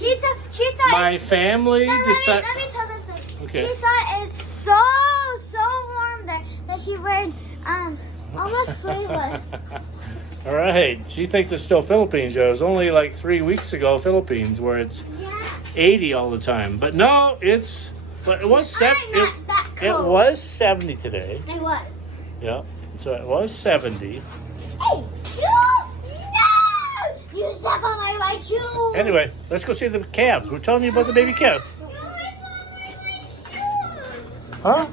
She thought my family decided. Let me tell them something. Okay. She thought it's so warm there that she wearing almost sleeveless. All right. She thinks it's still Philippines. It was only like 3 weeks ago, Philippines, where it's 80 all the time. But no, but it was it was 70 today. It was. Yeah. So it was 70. Hey, you step on my white shoe. Anyway, let's go see the calves. We're telling you about the baby calves. Huh?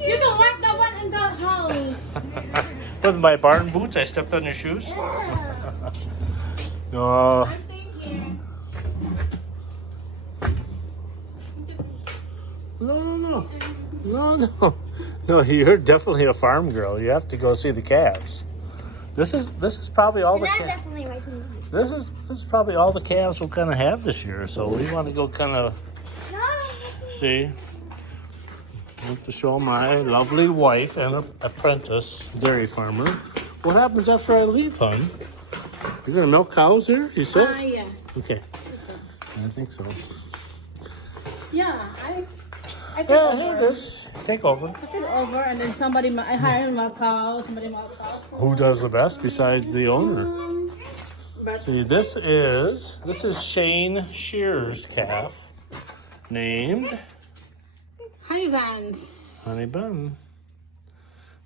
You don't want the one in the house. With my barn boots, I stepped on your shoes. No. No, you're definitely a farm girl. You have to go see the calves. This is probably all the calves. This is probably all the calves we'll kind of have this year. So we want to go kind of see. I have to show my lovely wife and apprentice dairy farmer what happens after I leave, hon. You're gonna milk cows here, you said? Yeah. Okay. I think so. Yeah, I take Yeah, over. here it is. Take over. I take over, and then I hire my cow. Somebody milk cow. Who does the best besides the owner? But See, this is Shane Shearer's calf, named Honey Vans. Honey Bun.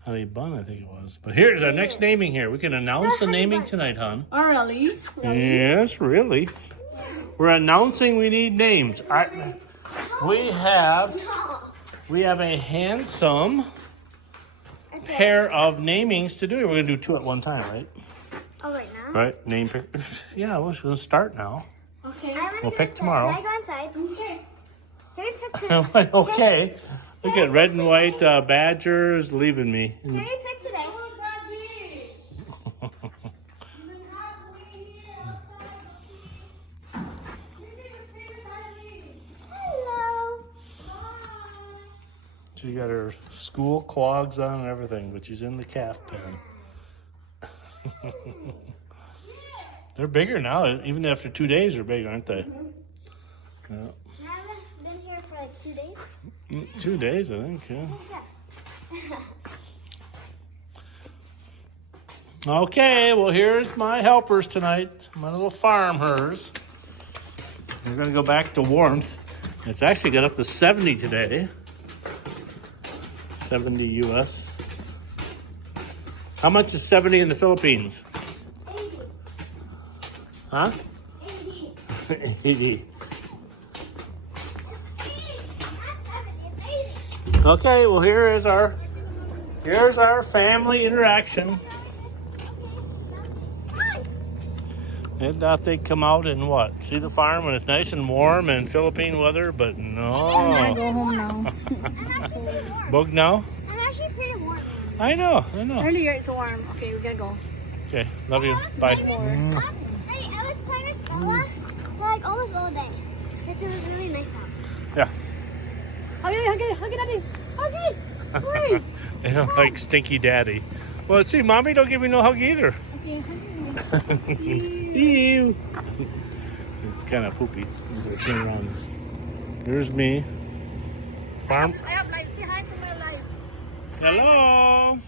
Honey Bun, I think it was. But here's our next naming here. We can announce the naming tonight, hon. Oh, really? Yes, really. We're announcing we need names. We have a handsome pair of namings to do. We're going to do 2 at one time, right? Oh, right now? Right, name pick. Yeah, we're going to start now. Okay. We'll pick tomorrow. Can I go inside? Okay. Can we pick today? Okay. Look at red and white badgers leaving me. Can we pick today? Hello. She got her school clogs on and everything, but she's in the calf pen. They're bigger now. Even after 2 days, they're big, aren't they? Yeah. I haven't been here for like 2 days. 2 days, I think, yeah. Okay, well, here's my helpers tonight, my little farmers. We're going to go back to warmth. It's actually got up to 70 today. 70 U.S. How much is 70 in the Philippines? 80. Huh? 80. 80. Okay, well, here's our family interaction. And thought they'd come out and what? See the farm when it's nice and warm and Philippine weather, but I'm no. gonna go home now. Bug now? I'm actually pretty warm. I know. Earlier it's warm. Okay, we gotta go. Okay, love you. Bye. I was playing with Bella like almost all day. It was really nice out. Yeah. Hug it, Daddy. Hug it. Hurry. They don't like stinky daddy. Well, see, mommy don't give me no hug either. Okay, hug it. Ew. It's kind of poopy. Turn around. There's me. Farm. I have lights behind for my life. Hello.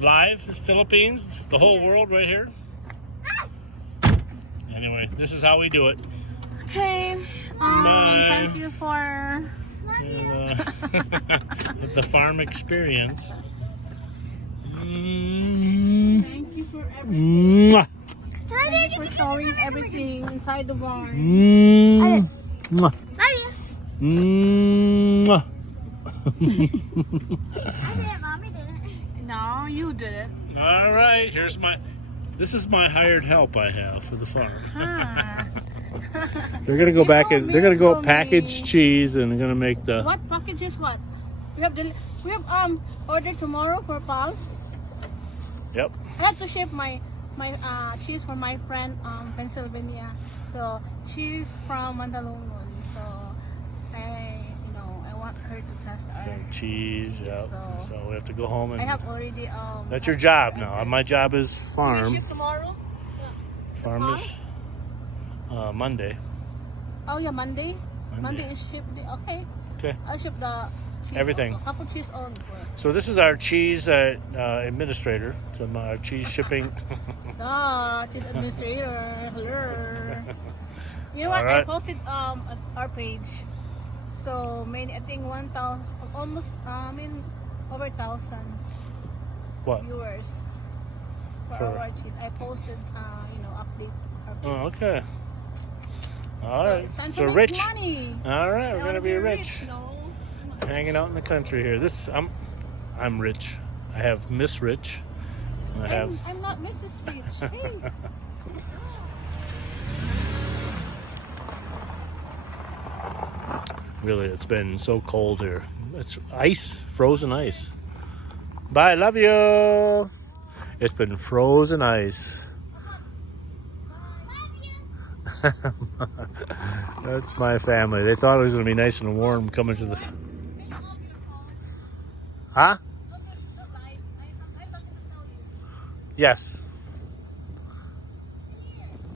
Live is Philippines. The whole world right here. Anyway, this is how we do it. Okay. Bye. Thank you for. With the farm experience. Thank you for everything. Mwah. Thank you for showing everything inside the barn. Mwah. Mwah. I didn't, Mommy didn't. No, you did it. All right, this is my hired help I have for the farm. Huh. They're gonna go back and they're gonna go For me. package cheese and they're gonna make the. What package is what? We have order tomorrow for Pulse. Yep. I have to ship my cheese for my friend Pennsylvania. So she's from Mandaluyong. So I want her to test So our. cheese. Yep. So we have to go home I and. have already That's your job now. My job is So we farm. ship tomorrow. Farm is. Monday. Oh yeah, Monday. Monday is ship day. Okay. Okay. I'll ship the cheese Everything. Also. Couple cheese on. So this is our cheese administrator. So our cheese shipping. Cheese administrator. Hello. You know what? Alright. I posted on our page. So many, I think 1,000, almost over 1,000 What? viewers for our cheese. I posted update our page. Oh, okay. All So right. it's time So to make rich. money. All right, So we're I gonna wanna be rich. No? Hanging out in the country here. I'm rich. I have Miss Rich. I'm not Mrs. Rich. Hey. Really, it's been so cold here. It's ice, frozen ice. Bye, love you. It's been frozen ice. That's my family. They thought it was going to be nice and warm coming to the... Huh? Yes.